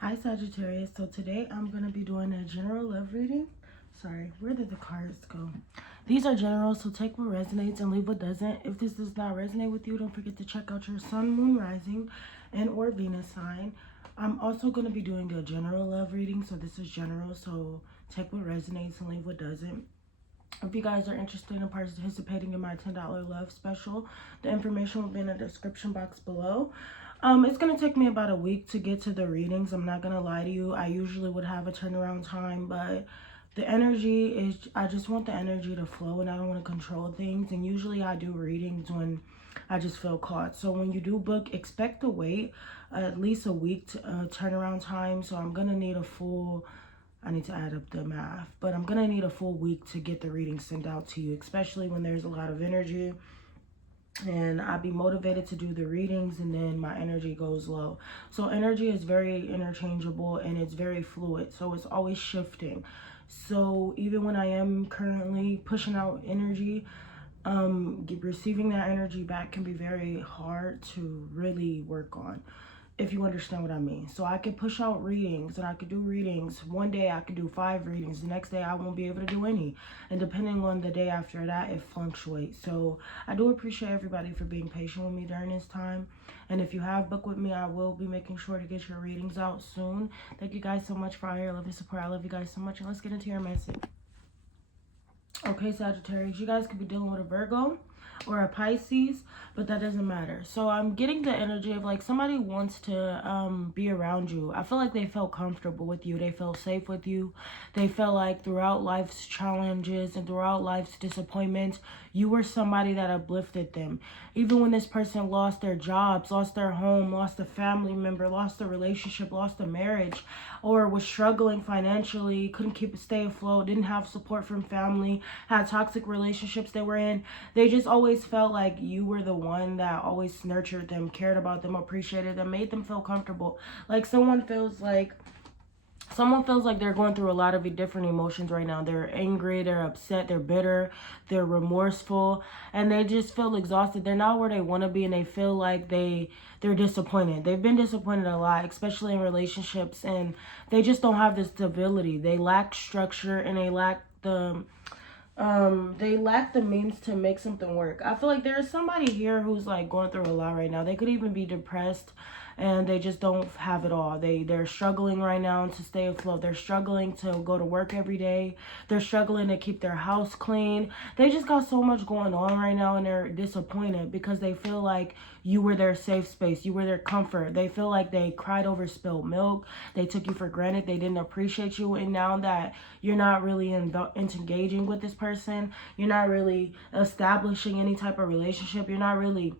Hi Sagittarius, so today I'm going to be doing a general love reading. Sorry, where did the cards go? These are general, so take what resonates and leave what doesn't. If this does not resonate with you, don't forget to check out your sun, moon, rising, and or Venus sign. I'm also going to be doing a general love reading, so this is general, so take what resonates and leave what doesn't. If you guys are interested in participating in my $10 love special, the information will be in the description box below. It's going to take me about a week to get to the readings. I'm not going to lie to you. I usually would have a turnaround time, but the energy is, I just want the energy to flow and I don't want to control things. And usually I do readings when I just feel caught. So when you do book, expect to wait at least a week to turnaround time. So I'm going to need a full, I need to add up the math, but I'm going to need a full week to get the reading sent out to you, especially when there's a lot of energy and I'll be motivated to do the readings and then my energy goes low. So energy is very interchangeable and it's very fluid. So it's always shifting. So even when I am currently pushing out energy, receiving that energy back can be very hard to really work on, if you understand what I mean. So I could push out readings and I could do readings. One day I could do 5 readings. The next day I won't be able to do any. And depending on the day after that, it fluctuates. So I do appreciate everybody for being patient with me during this time. And if you have booked with me, I will be making sure to get your readings out soon. Thank you guys so much for all your love and support. I love you guys so much. And let's get into your message. Okay, Sagittarius, you guys could be dealing with a Virgo or a Pisces, but that doesn't matter. So I'm getting the energy of like somebody wants to be around you. I feel like they felt comfortable with you. They felt safe with you. They felt like throughout life's challenges and throughout life's disappointments, you were somebody that uplifted them. Even when this person lost their jobs, lost their home, lost a family member, lost a relationship, lost a marriage, or was struggling financially, couldn't stay afloat, didn't have support from family, had toxic relationships they were in, they just always felt like you were the one that always nurtured them, cared about them, appreciated them, made them feel comfortable. Like someone feels like they're going through a lot of different emotions right now. They're angry, they're upset, they're bitter, they're remorseful, and they just feel exhausted. They're not where they want to be, and they feel like they're disappointed. They've been disappointed a lot, especially in relationships, and they just don't have the stability. They lack structure, and they lack the means to make something work. I feel like there's somebody here who's like going through a lot right now. They could even be depressed and they just don't have it all. They're struggling right now to stay afloat. They're struggling to go to work every day. They're struggling to keep their house clean. They just got so much going on right now and they're disappointed because they feel like you were their safe space. You were their comfort. They feel like they cried over spilled milk. They took you for granted. They didn't appreciate you. And now that you're not really engaging with this person, you're not really establishing any type of relationship, you're not really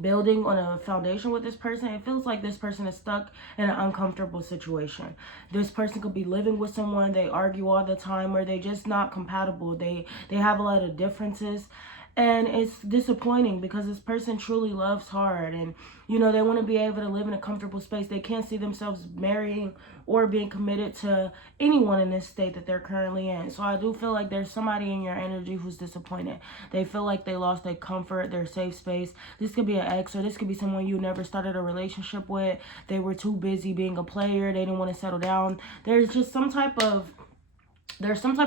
building on a foundation with this person, it feels like this person is stuck in an uncomfortable situation. This person could be living with someone, they argue all the time, or they just not compatible. They have a lot of differences. And it's disappointing because this person truly loves hard and, you know, they want to be able to live in a comfortable space. They can't see themselves marrying or being committed to anyone in this state that they're currently in. So I do feel like there's somebody in your energy who's disappointed. They feel like they lost their comfort, their safe space. This could be an ex or this could be someone you never started a relationship with. They were too busy being a player. They didn't want to settle down. There's some type of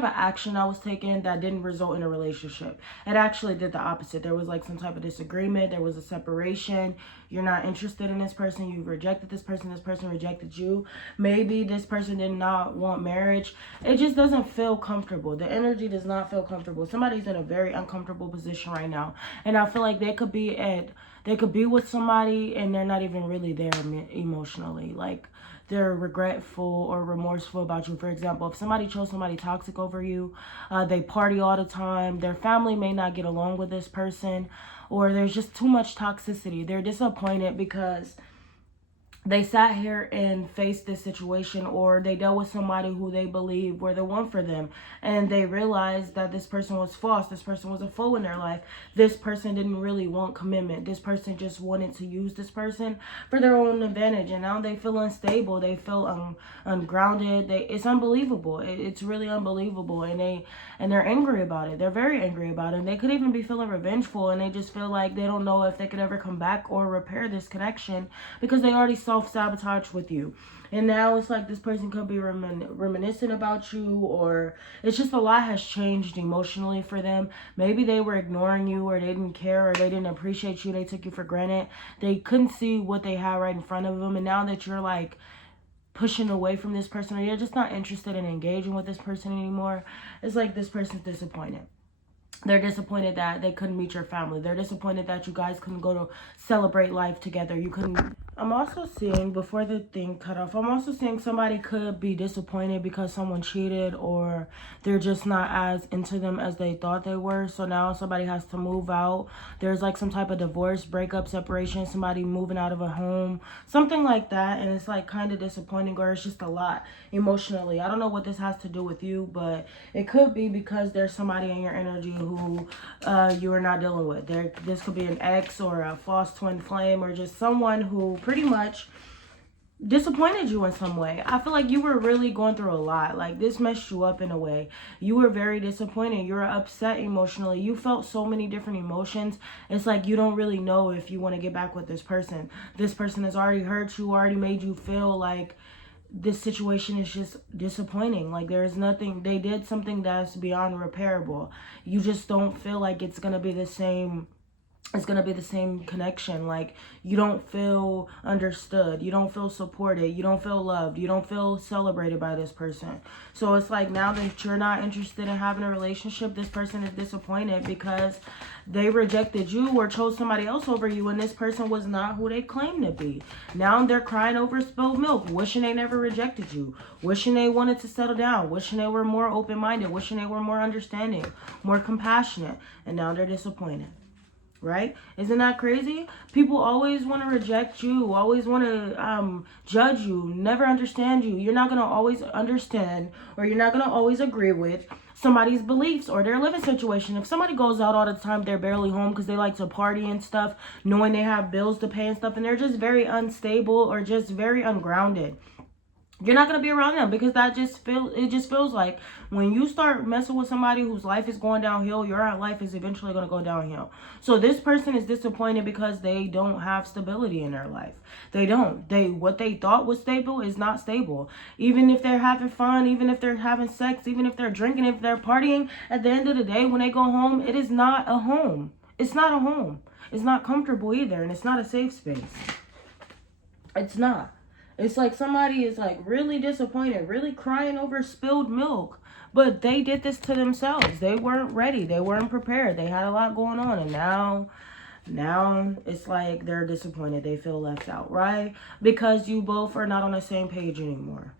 action I was taking that didn't result in a relationship. It actually did the opposite. There was like some type of disagreement. There was a separation. You're not interested in this person. You rejected this person. This person rejected you. Maybe this person did not want marriage. It just doesn't feel comfortable. The energy does not feel comfortable. Somebody's in a very uncomfortable position right now. And I feel like they could be with somebody and they're not even really there emotionally. Like they're regretful or remorseful about you. For example, if somebody chose somebody toxic over you, they party all the time, their family may not get along with this person, or there's just too much toxicity. They're disappointed because they sat here and faced this situation, or they dealt with somebody who they believe were the one for them, and they realized that this person was false. This person was a foe in their life. This person didn't really want commitment. This person just wanted to use this person for their own advantage, and now they feel unstable. They feel ungrounded. It's unbelievable. It's really unbelievable, and they're angry about it. They're very angry about it. And they could even be feeling revengeful, and they just feel like they don't know if they could ever come back or repair this connection because they already saw self-sabotage with you. And now it's like this person could be reminiscing about you, or it's just a lot has changed emotionally for them. Maybe they were ignoring you, or they didn't care, or they didn't appreciate you. They took you for granted. They couldn't see what they had right in front of them. And now that you're like pushing away from this person, or you're just not interested in engaging with this person anymore, it's like this person's disappointed. They're disappointed that they couldn't meet your family. They're disappointed that you guys couldn't go to celebrate life together. You couldn't. I'm also seeing, before the thing cut off, I'm also seeing somebody could be disappointed because someone cheated, or they're just not as into them as they thought they were. So now somebody has to move out. There's like some type of divorce, breakup, separation, somebody moving out of a home, something like that. And it's like kind of disappointing, or it's just a lot emotionally. I don't know what this has to do with you, but it could be because there's somebody in your energy who you are not dealing with. This could be an ex, or a false twin flame, or just someone who pretty much disappointed you in some way. I feel like you were really going through a lot. Like, this messed you up in a way. You were very disappointed. You were upset emotionally. You felt so many different emotions. It's like you don't really know if you want to get back with this person. This person has already hurt you, already made you feel like this situation is just disappointing. Like, there's nothing, they did something that's beyond repairable. You just don't feel like it's gonna be the same connection. Like, you don't feel understood, you don't feel supported, you don't feel loved, you don't feel celebrated by this person. So it's like, now that you're not interested in having a relationship, this person is disappointed because they rejected you or chose somebody else over you, and this person was not who they claimed to be. Now they're crying over spilled milk, wishing they never rejected you, wishing they wanted to settle down, wishing they were more open-minded, wishing they were more understanding, more compassionate, and now they're disappointed. Right? Isn't that crazy? People always want to reject you, always want to judge you, never understand you. You're not going to always understand, or you're not going to always agree with somebody's beliefs or their living situation. If somebody goes out all the time, they're barely home because they like to party and stuff, knowing they have bills to pay and stuff, and they're just very unstable or just very ungrounded, you're not going to be around them, because it just feels like when you start messing with somebody whose life is going downhill, your life is eventually going to go downhill. So this person is disappointed because they don't have stability in their life. They don't. What they thought was stable is not stable. Even if they're having fun, even if they're having sex, even if they're drinking, if they're partying, at the end of the day, when they go home, it is not a home. It's not a home. It's not comfortable either, and it's not a safe space. It's not. It's like somebody is like really disappointed, really crying over spilled milk. But they did this to themselves. They weren't ready. They weren't prepared. They had a lot going on. And now it's like they're disappointed. They feel left out, right? Because you both are not on the same page anymore.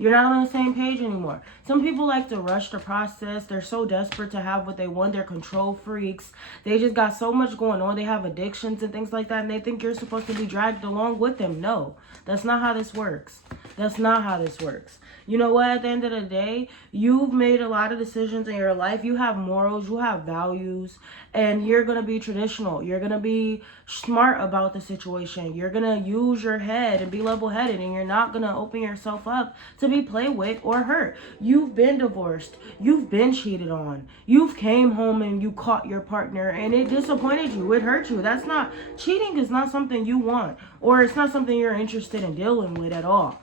You're not on the same page anymore. Some people like to rush the process. They're so desperate to have what they want. They're control freaks. They just got so much going on. They have addictions and things like that, and they think you're supposed to be dragged along with them. No, that's not how this works. That's not how this works. You know what? At the end of the day, you've made a lot of decisions in your life. You have morals. You have values. And you're going to be traditional. You're going to be smart about the situation. You're going to use your head and be level-headed. And you're not going to open yourself up to be played with or hurt. You've been divorced. You've been cheated on. You've came home and you caught your partner and it disappointed you. It hurt you. That's not, cheating is not something you want, or it's not something you're interested in dealing with at all.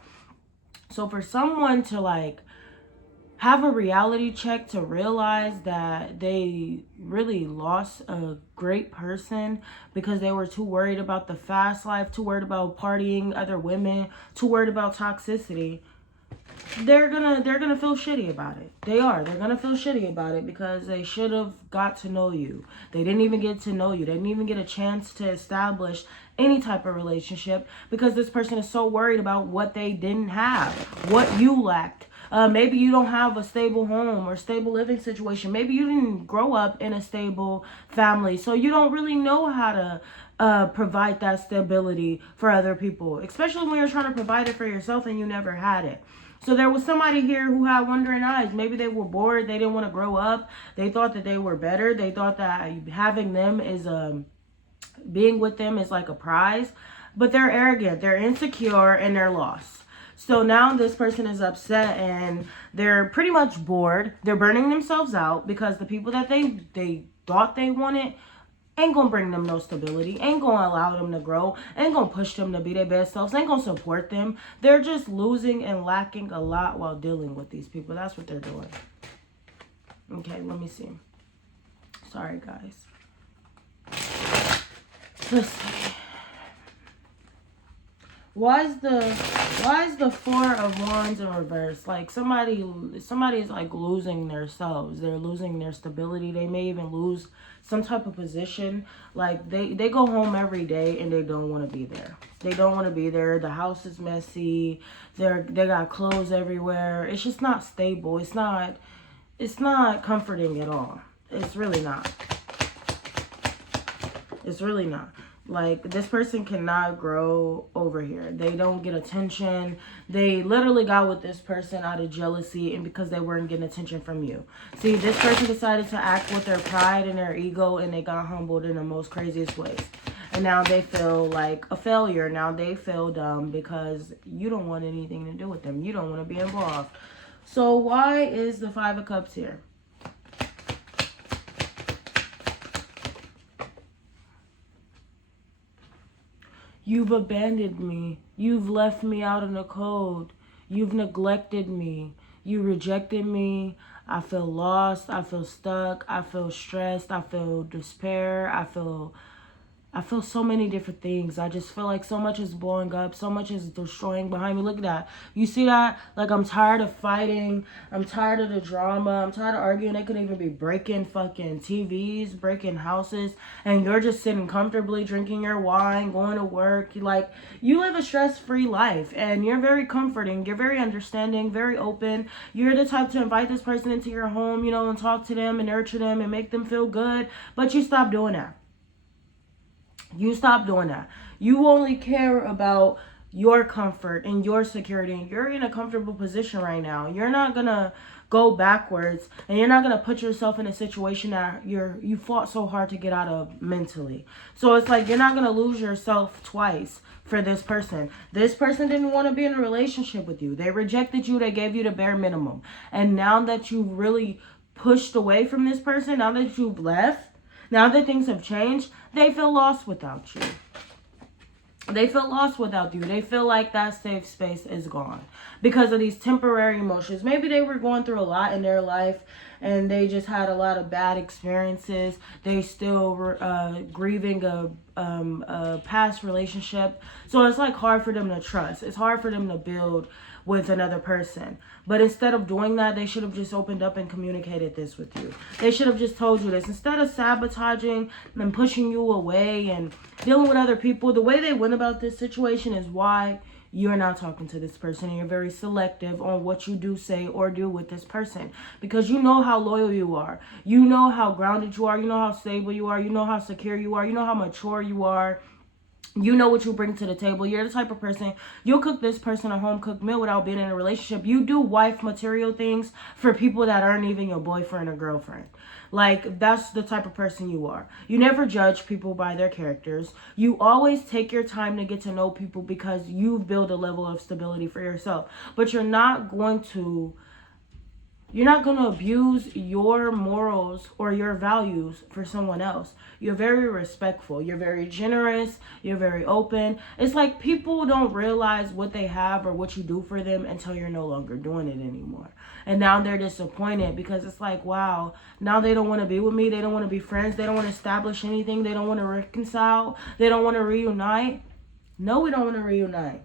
So for someone to like have a reality check, to realize that they really lost a great person because they were too worried about the fast life, too worried about partying, other women, too worried about toxicity, they're gonna feel shitty about it. They're gonna feel shitty about it because they should have got to know you. They didn't even get to know you. They didn't even get a chance to establish any type of relationship because this person is so worried about what they didn't have, what you lacked. Maybe you don't have a stable home or stable living situation. Maybe you didn't grow up in a stable family, so you don't really know how to provide that stability for other people, especially when you're trying to provide it for yourself and you never had it. So there was somebody here who had wandering eyes. Maybe they were bored. They didn't want to grow up. They thought that they were better. They thought that having them is being with them is like a prize. But they're arrogant. They're insecure and they're lost. So now this person is upset and they're pretty much bored. They're burning themselves out because the people that they thought they wanted ain't gonna bring them no stability, ain't gonna allow them to grow, ain't gonna push them to be their best selves, ain't gonna support them. They're just losing and lacking a lot while dealing with these people. That's what they're doing. Okay, let me see. Sorry, guys. Let's see. Why is the Four of Wands in reverse? Like somebody is like losing their selves. They're losing their stability. They may even lose some type of position. Like they go home every day and they don't want to be there. They don't want to be there. The house is messy. They got clothes everywhere. It's just not stable. It's not comforting at all. It's really not. It's really not. Like, this person cannot grow over here. They don't get attention. They literally got with this person out of jealousy and because they weren't getting attention from you. See, this person decided to act with their pride and their ego, and they got humbled in the most craziest ways. And now they feel like a failure. Now they feel dumb because you don't want anything to do with them. You don't want to be involved. So why is the Five of Cups here? You've abandoned me. You've left me out in the cold. You've neglected me. You rejected me. I feel lost. I feel stuck. I feel stressed. I feel despair. I feel so many different things. I just feel like so much is blowing up. So much is destroying behind me. Look at that. You see that? Like, I'm tired of fighting. I'm tired of the drama. I'm tired of arguing. They could even be breaking fucking TVs, breaking houses. And you're just sitting comfortably, drinking your wine, going to work. Like, you live a stress-free life. And you're very comforting. You're very understanding, very open. You're the type to invite this person into your home, you know, and talk to them and nurture them and make them feel good. But you stop doing that. You stop doing that. You only care about your comfort and your security. You're in a comfortable position right now. You're not going to go backwards, and you're not going to put yourself in a situation that you fought so hard to get out of mentally. So it's like you're not going to lose yourself twice for this person. This person didn't want to be in a relationship with you. They rejected you. They gave you the bare minimum. And now that you've really pushed away from this person, now that you've left, now that things have changed, they feel lost without you. They feel lost without you. They feel like that safe space is gone because of these temporary emotions. Maybe they were going through a lot in their life and they just had a lot of bad experiences. They still were grieving a past relationship. So it's like hard for them to trust. It's hard for them to build with another person. But instead of doing that, they should have just opened up and communicated this with you. They should have just told you this. Instead of sabotaging and pushing you away and dealing with other people, the way they went about this situation is why you're not talking to this person, and you're very selective on what you do say or do with this person, because you know how loyal you are. You know how grounded you are. You know how stable you are. You know how secure you are. You know how mature you are. You know what you bring to the table. You're the type of person, you'll cook this person a home-cooked meal without being in a relationship. You do wife material things for people that aren't even your boyfriend or girlfriend. Like, that's the type of person you are. You never judge people by their characters. You always take your time to get to know people because you've built a level of stability for yourself. But you're not going to abuse your morals or your values for someone else. You're very respectful. You're very generous. You're very open. It's like people don't realize what they have or what you do for them until you're no longer doing it anymore. And now they're disappointed because it's like, wow, now they don't want to be with me. They don't want to be friends. They don't want to establish anything. They don't want to reconcile. They don't want to reunite. No, we don't want to reunite.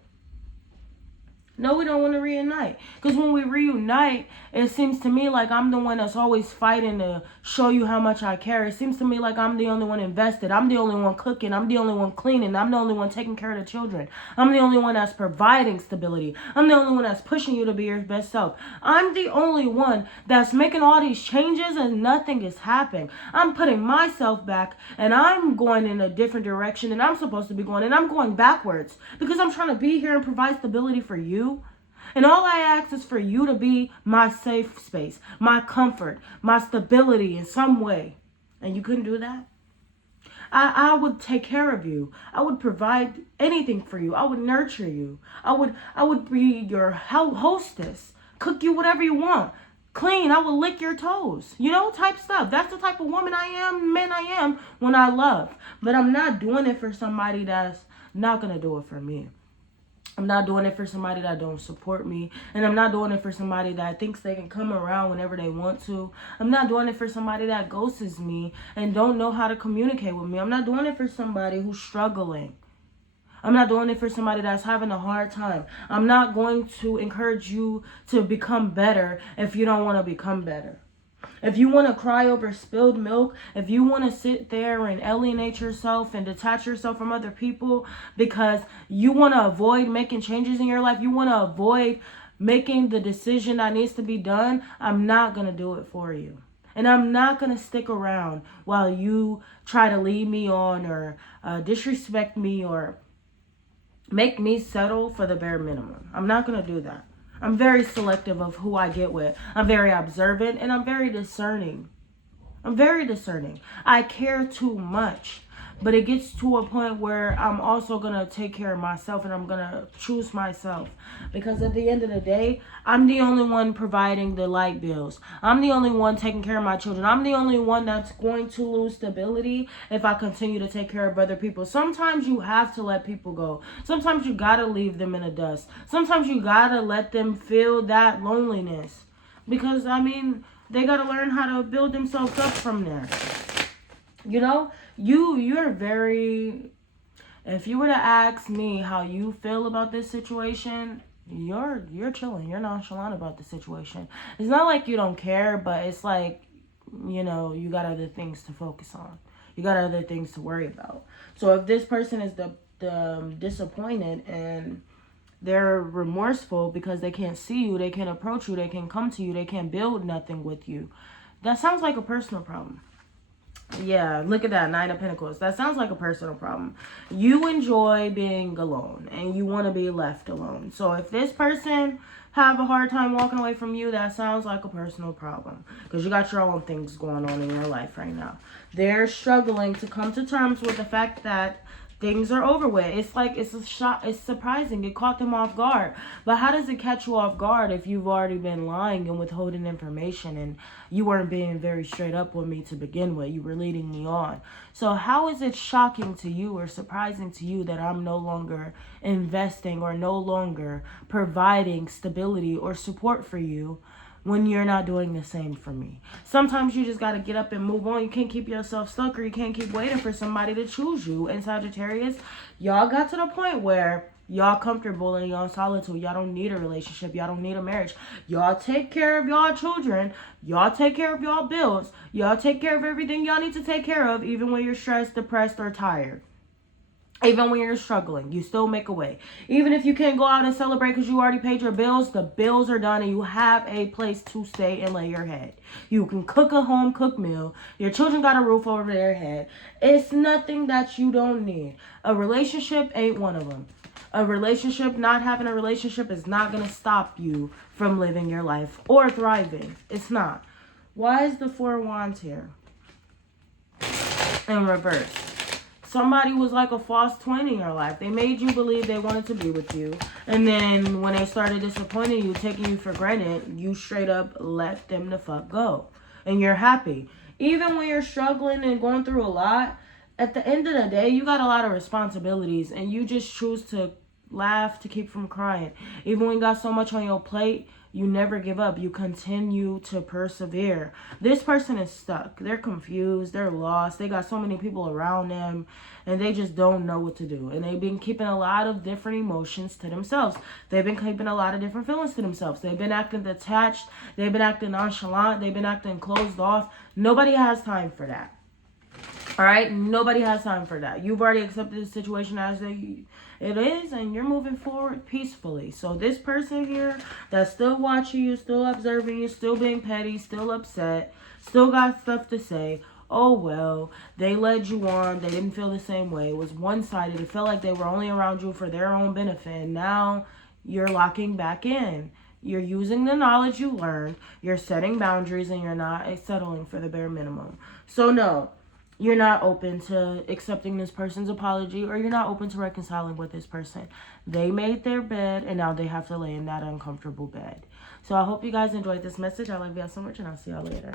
No, we don't want to reunite. Because when we reunite, it seems to me like I'm the one that's always fighting to show you how much I care. It seems to me like I'm the only one invested. I'm the only one cooking. I'm the only one cleaning. I'm the only one taking care of the children. I'm the only one that's providing stability. I'm the only one that's pushing you to be your best self. I'm the only one that's making all these changes and nothing is happening. I'm putting myself back and I'm going in a different direction than I'm supposed to be going. And I'm going backwards because I'm trying to be here and provide stability for you. And all I ask is for you to be my safe space, my comfort, my stability in some way. And you couldn't do that? I would take care of you. I would provide anything for you. I would nurture you. I would be your hostess. Cook you whatever you want. clean. I will lick your toes. You know, type stuff. That's the type of woman I am, man I am when I love. But I'm not doing it for somebody that's not going to do it for me. I'm not doing it for somebody that don't support me. And I'm not doing it for somebody that thinks they can come around whenever they want to. I'm not doing it for somebody that ghosts me and don't know how to communicate with me. I'm not doing it for somebody who's struggling. I'm not doing it for somebody that's having a hard time. I'm not going to encourage you to become better if you don't want to become better. If you want to cry over spilled milk, if you want to sit there and alienate yourself and detach yourself from other people because you want to avoid making changes in your life, you want to avoid making the decision that needs to be done, I'm not going to do it for you. And I'm not going to stick around while you try to lead me on or disrespect me or make me settle for the bare minimum. I'm not going to do that. I'm very selective of who I get with. I'm very observant and I'm very discerning. I'm very discerning. I care too much. But it gets to a point where I'm also going to take care of myself and I'm going to choose myself. Because at the end of the day, I'm the only one providing the light bills. I'm the only one taking care of my children. I'm the only one that's going to lose stability if I continue to take care of other people. Sometimes you have to let people go. Sometimes you got to leave them in the dust. Sometimes you got to let them feel that loneliness. Because, I mean, they got to learn how to build themselves up from there. You know, you're very, if you were to ask me how you feel about this situation, you're chilling. You're nonchalant about the situation. It's not like you don't care, but it's like, you know, you got other things to focus on. You got other things to worry about. So if this person is the disappointed and they're remorseful because they can't see you, they can't approach you, they can't come to you, they can't build nothing with you, that sounds like a personal problem. Yeah, look at that, 9 of Pentacles. That sounds like a personal problem. You enjoy being alone and you want to be left alone. So if this person have a hard time walking away from you, that sounds like a personal problem. Because you got your own things going on in your life right now. They're struggling to come to terms with the fact that things are over with. It's like, it's a shock. It's surprising. It caught them off guard. But how does it catch you off guard if you've already been lying and withholding information and you weren't being very straight up with me to begin with? You were leading me on. So how is it shocking to you or surprising to you that I'm no longer investing or no longer providing stability or support for you when you're not doing the same for me? Sometimes you just got to get up and move on. You can't keep yourself stuck or you can't keep waiting for somebody to choose you. And Sagittarius, y'all got to the point where y'all comfortable in y'all solitude. Y'all don't need a relationship. Y'all don't need a marriage. Y'all take care of y'all children. Y'all take care of y'all bills. Y'all take care of everything y'all need to take care of, even when you're stressed, depressed, or tired. Even when you're struggling, you still make a way. Even if you can't go out and celebrate because you already paid your bills, the bills are done and you have a place to stay and lay your head. You can cook a home-cooked meal. Your children got a roof over their head. It's nothing that you don't need. A relationship ain't one of them. A relationship, not having a relationship is not going to stop you from living your life or thriving. It's not. Why is the 4 of Wands here? In reverse. Somebody was like a false twin in your life. They made you believe they wanted to be with you. And then when they started disappointing you, taking you for granted, you straight up let them the fuck go. And you're happy. Even when you're struggling and going through a lot, at the end of the day, you got a lot of responsibilities. And you just choose to laugh to keep from crying. Even when you got so much on your plate, you never give up. You continue to persevere. This person is stuck. They're confused. They're lost. They got so many people around them and they just don't know what to do. And they've been keeping a lot of different emotions to themselves. They've been keeping a lot of different feelings to themselves. They've been acting detached. They've been acting nonchalant. They've been acting closed off. Nobody has time for that. All right? Nobody has time for that. You've already accepted the situation as it is, and you're moving forward peacefully. So this person here that's still watching you, still observing you, still being petty, still upset, still got stuff to say, oh well, they led you on, they didn't feel the same way, it was one-sided, it felt like they were only around you for their own benefit, and now you're locking back in. You're using the knowledge you learned, you're setting boundaries, and you're not settling for the bare minimum. So no, you're not open to accepting this person's apology, or you're not open to reconciling with this person. They made their bed and now they have to lay in that uncomfortable bed. So I hope you guys enjoyed this message. I love y'all so much, and I'll see y'all later.